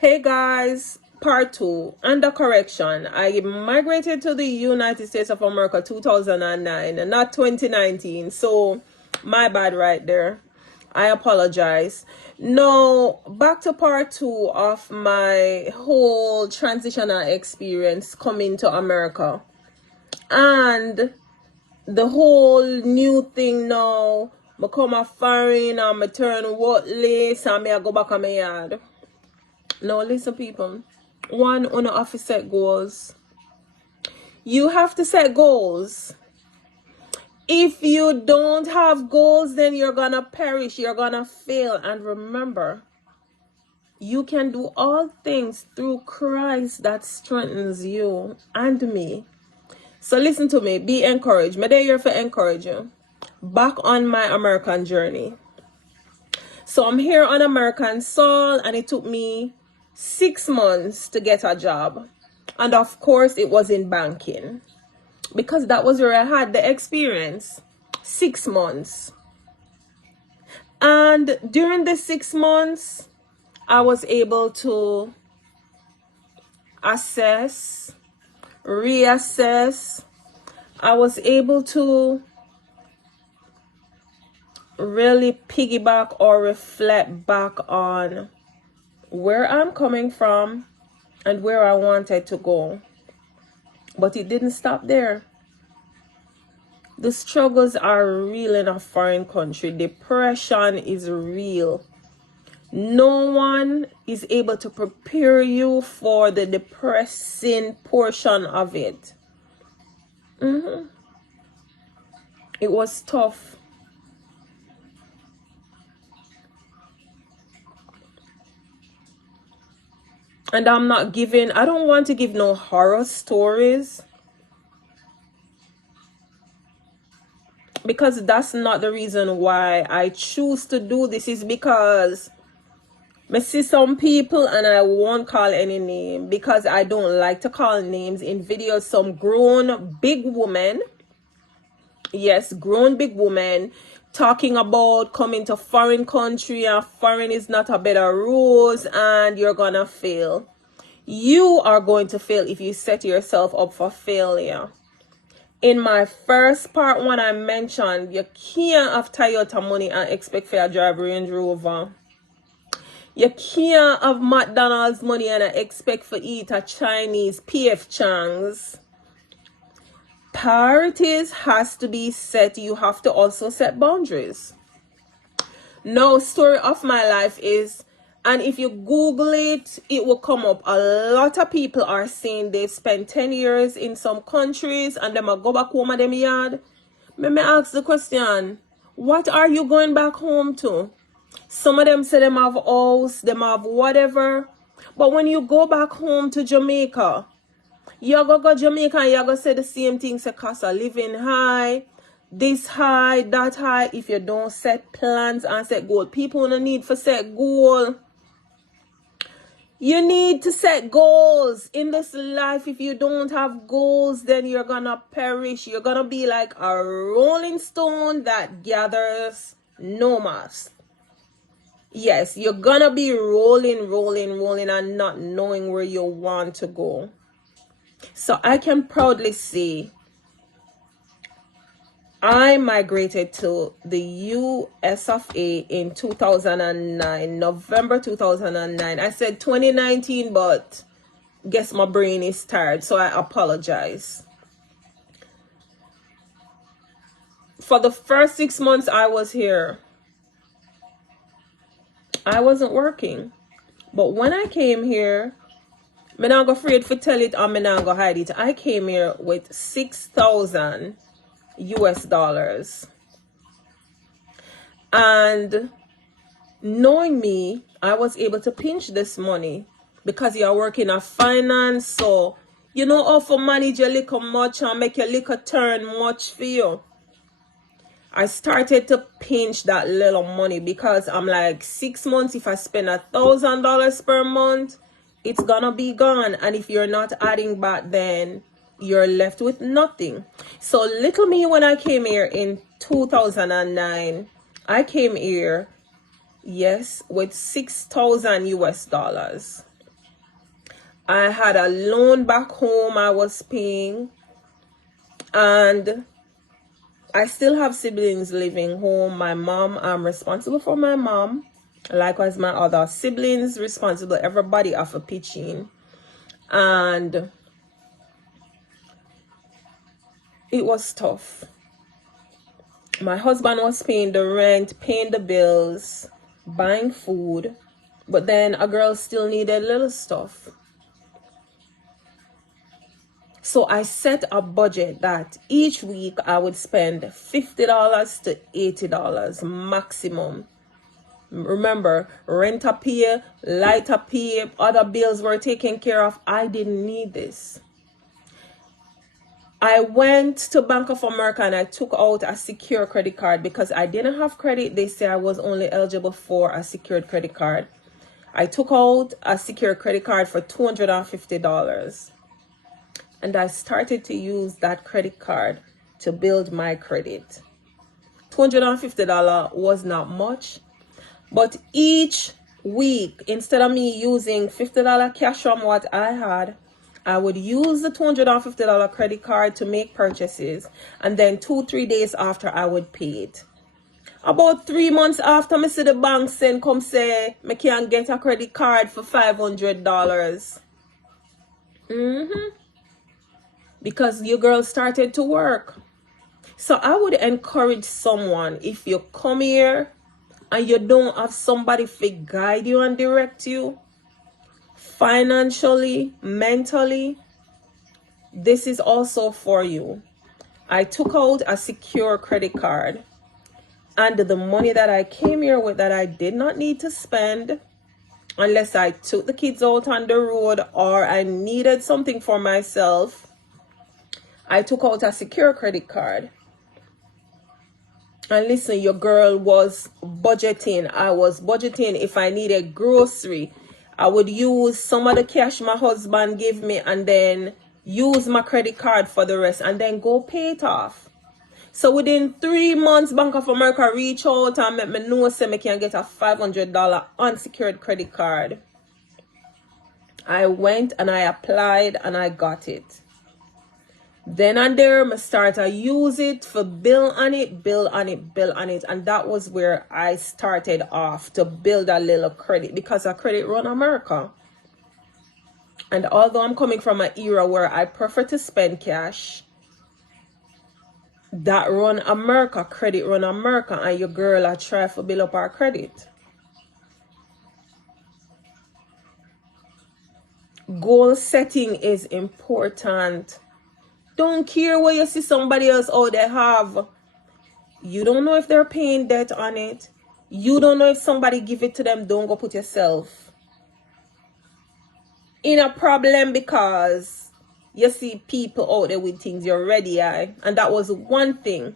Hey guys, part 2, under correction. I migrated to the United States of America 2009 and not 2019. So my bad right there. I apologize. Now, back to part 2 of my whole transitional experience coming to America. And the whole new thing now, I come a foreign and I turn worthless and I go back on my yard. Now listen people, one, on the office set goals. You have to set goals. If you don't have goals, then you're gonna perish, you're gonna fail. And remember, you can do all things through Christ that strengthens you and me. So listen to me, be encouraged. My day here for encourage you. Back on my American journey. So I'm here on American soil and it took me 6 months to get a job. And of course, it was in banking. Because that was where I had the experience. 6 months. And during the 6 months, I was able to assess, reassess. I was able to really piggyback or reflect back on where I'm coming from and where I wanted to go. But it didn't stop there. The struggles are real in a foreign country. Depression is real. No one is able to prepare you for the depressing portion of it. It was tough. And I don't want to give no horror stories. Because that's not the reason why I choose to do this. Is because I see some people, and I won't call any name because I don't like to call names in videos. Some grown big women, yes, grown big women, talking about coming to foreign country and foreign is not a bed of rose and you're gonna fail. You are going to fail if you set yourself up for failure. In my first part, when I mentioned you can't have Toyota money and expect for a drive Range Rover. You can't have McDonald's money and expect for eat a Chinese PF Chang's. Priorities has to be set. You have to also set boundaries. No, story of my life is, and if you Google it, it will come up. A lot of people are saying they've spent 10 years in some countries and them go back home at them yard. Let me ask the question, what are you going back home to? Some of them say them have house, them have whatever. But when you go back home to Jamaica, you go Jamaica and you go say the same thing. Say cost of living high, this high, that high. If you don't set plans and set goal, people don't need for set goal. You need to set goals in this life. If you don't have goals, then you're gonna perish. You're gonna be like a rolling stone that gathers no mass. Yes, you're gonna be rolling and not knowing where you want to go. So I can proudly say I migrated to the US of A in 2009, November 2009. I said 2019, but guess my brain is tired, so I apologize. For the first 6 months I was here, I wasn't working. But when I came here, I'm not afraid to tell it, I'm not gonna hide it. I came here with 6,000 US dollars. And knowing me, I was able to pinch this money because you're working in finance. So, you know how to manage your little much and make your little turn much for you. I started to pinch that little money because I'm like 6 months, if I spend $1,000 per month, it's gonna be gone. And if you're not adding back, then you're left with nothing. So little me, when I came here in 2009, I came here, yes, with 6,000 US dollars. I had a loan back home I was paying, and I still have siblings living home. My mom, I'm responsible for my mom. Likewise, my other siblings responsible. Everybody off a pitching. And it was tough. My husband was paying the rent, paying the bills, buying food. But then a girl still needed little stuff. So I set a budget that each week I would spend $50 to $80 maximum. Remember, rent a pay, light a pay, other bills were taken care of. I didn't need this. I went to Bank of America and I took out a secure credit card because I didn't have credit. They say I was only eligible for a secured credit card. I took out a secure credit card for $250. And I started to use that credit card to build my credit. $250 was not much, but each week, instead of me using $50 cash from what I had, I would use the $250 credit card to make purchases, and then 2-3 days after I would pay it. About 3 months after, me see the bank send come say me can get a credit card for $500. Because your girl started to work. So I would encourage someone, if you come here and you don't have somebody to guide you and direct you financially, mentally, this is also for you. I took out a secure credit card, and the money that I came here with that I did not need to spend unless I took the kids out on the road or I needed something for myself, I took out a secure credit card. And listen, your girl was budgeting. I was budgeting. If I needed grocery, I would use some of the cash my husband gave me and then use my credit card for the rest and then go pay it off. So within 3 months, Bank of America reach out and let me know say me can get a $500 unsecured credit card. I went and I applied and I got it. Then and there, I start to use it for bill on it. And that was where I started off to build a little credit, because a credit run America. And although I'm coming from an era where I prefer to spend cash, that run America, credit run America, and your girl I try to build up our credit. Goal setting is important. Don't care what you see somebody else out there have. You don't know if they're paying debt on it. You don't know if somebody give it to them. Don't go put yourself in a problem because you see people out there with things you're ready. And that was one thing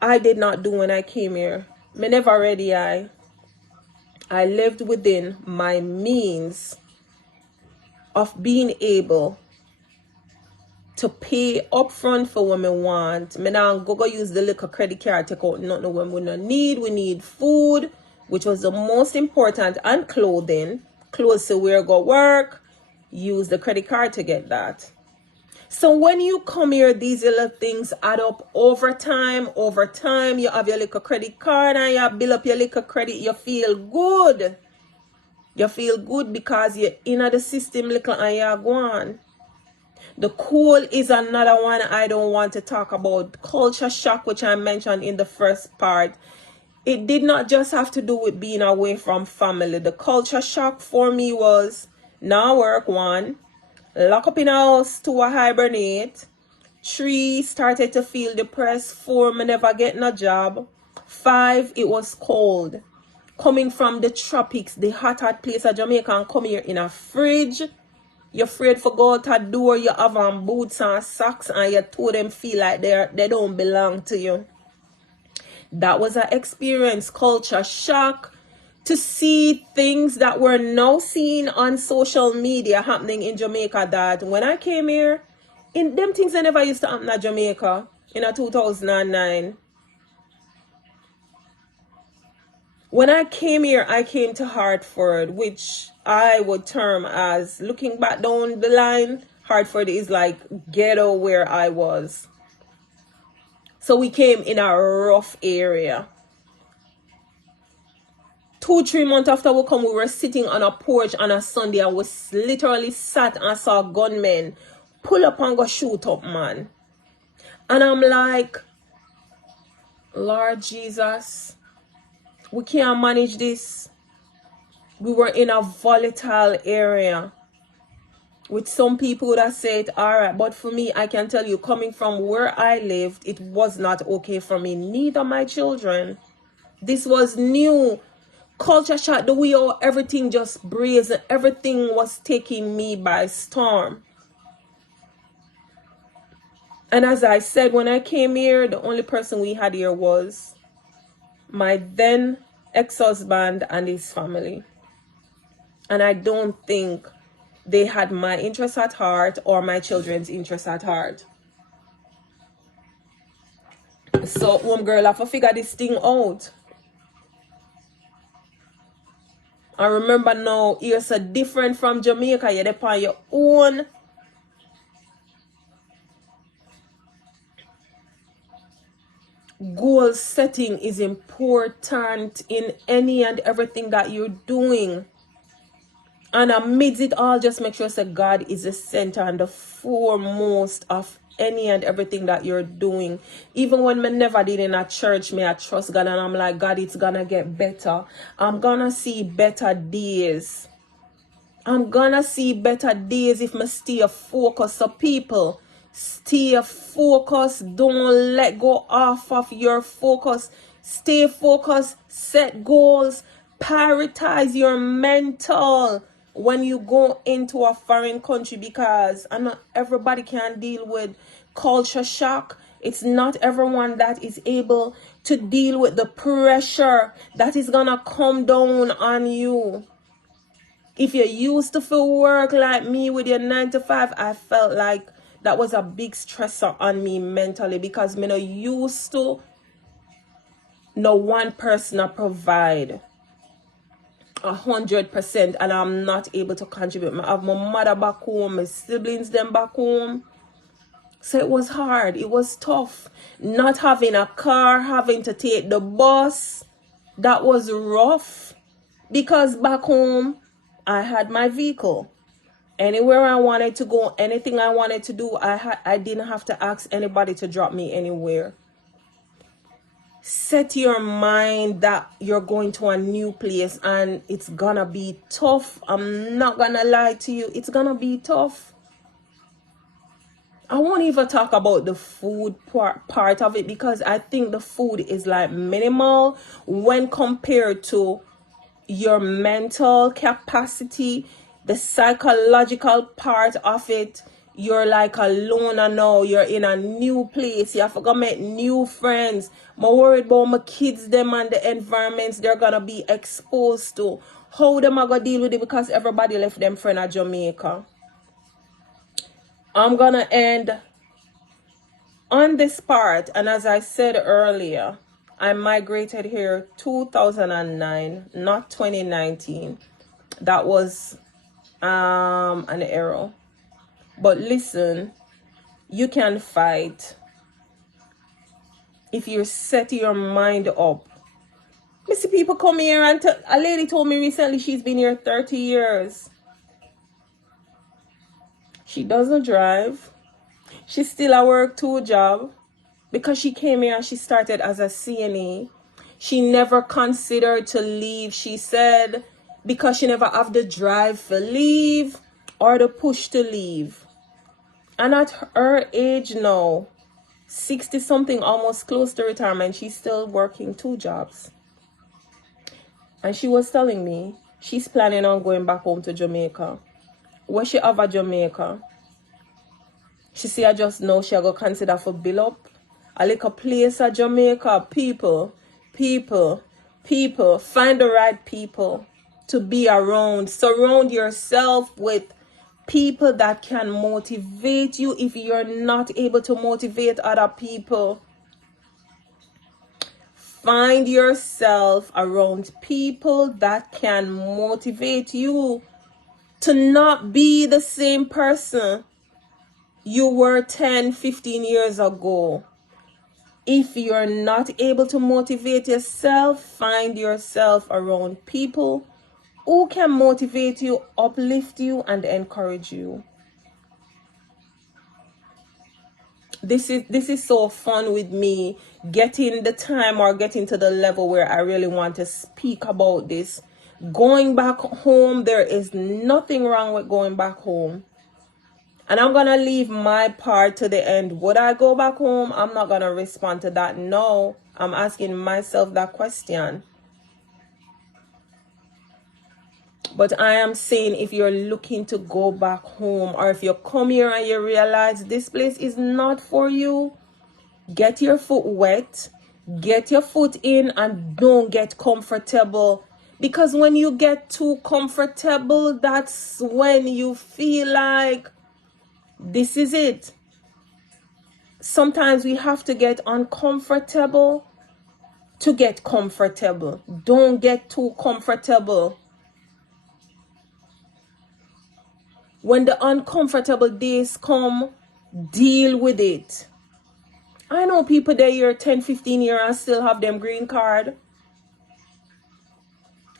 I did not do when I came here. Me never ready. I lived within my means of being able to pay upfront for what I want. Me now go use the little credit card, take out nothing when we don't need. We need food, which was the most important, and clothing. Clothes to wear, go work. Use the credit card to get that. So when you come here, these little things add up over time. Over time, you have your little credit card and you build up your little credit. You feel good. You feel good because you're in the system little and you're going. The cool is another one I don't want to talk about. Culture shock, which I mentioned in the first part. It did not just have to do with being away from family. The culture shock for me was now work 1, lock up in a house 2, hibernate, 3, started to feel depressed, 4, me never getting a job, 5, it was cold. Coming from the tropics, the hot place of Jamaica, and come here in a fridge. You're afraid for go out a door, you have on boots and socks, and you told them feel like they don't belong to you. That was an experience, culture shock, to see things that were now seen on social media happening in Jamaica, that when I came here, in them things that never used to happen in Jamaica in 2009. When I came here, I came to Hartford, which I would term as, looking back down the line, Hartford is like ghetto where I was. So we came in a rough area. 2-3 months after we come, we were sitting on a porch on a Sunday and we literally sat and saw gunmen pull up and go shoot up, man. And I'm like, Lord Jesus, we can't manage this. We were in a volatile area with some people that said, all right, but for me, I can tell you, coming from where I lived, it was not okay for me, neither my children. This was new. Culture shock, the way how everything just brazen, everything was taking me by storm. And as I said, when I came here, the only person we had here was my then ex-husband and his family. And I don't think they had my interest at heart or my children's interest at heart. So, girl, I have to figure this thing out. I remember now, you're so different from Jamaica. You're on your own. Goal setting is important in any and everything that you're doing. And amidst it all, just make sure that God is the center and the foremost of any and everything that you're doing. Even when me never did in a church, me I trust God and I'm like, God, it's gonna get better. I'm gonna see better days. I'm gonna see better days if me stay focused. So people, stay focused. Don't let go off of your focus. Stay focused. Set goals. Prioritize your mental when you go into a foreign country, because not everybody can deal with culture shock. It's not everyone that is able to deal with the pressure that is gonna come down on you. If you're used to work like me with your 9 to 5, I felt like that was a big stressor on me mentally, because me not used to no one person to provide 100%, and I'm not able to contribute. I have my mother back home, my siblings them back home. So it was hard. It was tough. Not having a car, having to take the bus. That was rough. Because back home, I had my vehicle. Anywhere I wanted to go, anything I wanted to do, I didn't have to ask anybody to drop me anywhere. Set your mind that you're going to a new place and it's gonna be tough. I'm not gonna lie to you. It's gonna be tough. I won't even talk about the food part of it, because I think the food is like minimal when compared to your mental capacity, the psychological part of it. You're like a loner now. You're in a new place. You have to go make new friends. I'm worried about my kids, them, and the environments they're gonna be exposed to. How them are gonna deal with it, because everybody left them friend at Jamaica. I'm gonna end on this part, and as I said earlier, I migrated here 2009, not 2019. That was an error. But listen, you can fight if you set your mind up. You see people come here and a lady told me recently she's been here 30 years. She doesn't drive. She still at work 2 jobs, because she came here and she started as a CNA. She never considered to leave, she said, because she never have the drive for leave or the push to leave. And at her age now, 60 something, almost close to retirement, she's still working 2 jobs. And she was telling me she's planning on going back home to Jamaica. Where she have a Jamaica, she say I just know she go consider for build up a little place at Jamaica. People, find the right people to be around. Surround yourself with people that can motivate you if you're not able to motivate other people. Find yourself around people that can motivate you. to not be the same person you were 10, 15 years ago. If you're not able to motivate yourself, find yourself around people who can motivate you, uplift you, and encourage you. This is so fun with me, getting the time or getting to the level where I really want to speak about this. Going back home, there is nothing wrong with going back home. And I'm going to leave my part to the end. Would I go back home? I'm not going to respond to that. No, I'm asking myself that question. But I am saying, if you're looking to go back home, or if you come here and you realize this place is not for you, get your foot wet, get your foot in, and don't get comfortable. Because when you get too comfortable, that's when you feel like this is it. Sometimes we have to get uncomfortable to get comfortable. Don't get too comfortable. When the uncomfortable days come, deal with it. I know people that are 10, 15 years and still have them green card.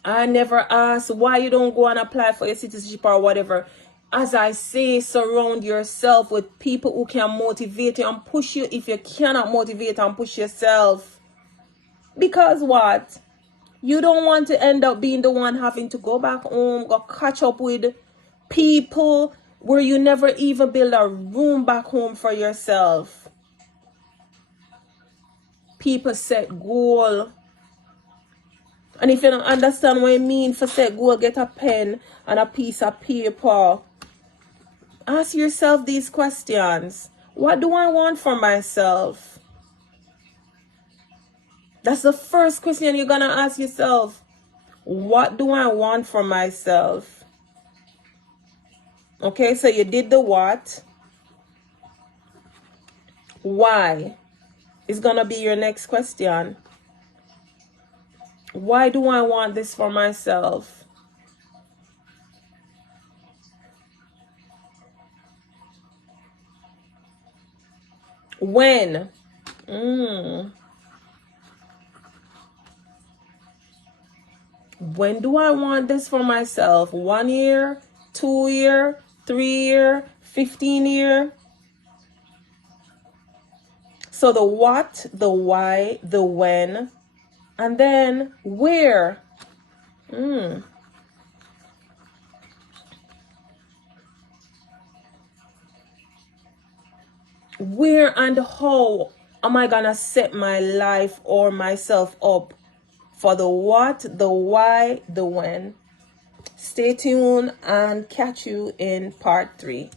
I never ask why you don't go and apply for your citizenship or whatever. As I say, surround yourself with people who can motivate you and push you if you cannot motivate and push yourself. Because what? You don't want to end up being the one having to go back home, go catch up with people where you never even build a room back home for yourself. People set goal. And if you don't understand what I mean for set goal, get a pen and a piece of paper. Ask yourself these questions. What do I want for myself? That's the first question you're going to ask yourself. What do I want for myself? Okay, so you did the what. Why is going to be your next question. Why do I want this for myself? When? When do I want this for myself? 1 year, 2 year, 3 year, 15 year? So the what, the why, the when, and then where? Where and how am I gonna set my life or myself up for the what, the why, the when? Stay tuned and catch you in part 3.